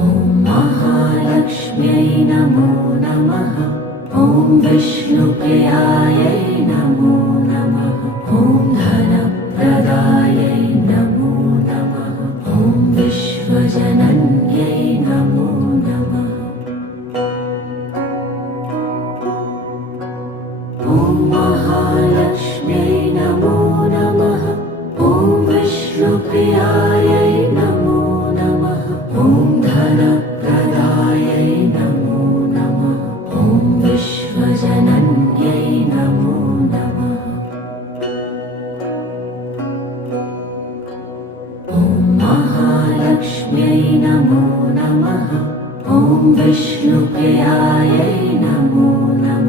ॐ महालक्ष्म्यै नमो नमः। ॐ विष्णुप्रियायै नमो नमः। ॐ धनप्रदायै नमो नमः। ॐ विश्वजनन्यै नमो नमः। ॐ महालक्ष्म्यै नमो नमः। ॐ विष्णुप्रियायै नमो नमः। ॐ धनप्रदायै नमो नमः। ॐ विश्वजनन्यै नमो नमः। ॐ महालक्ष्म्यै नमो नमः। ॐ विष्णुप्रियायै नमो नमः।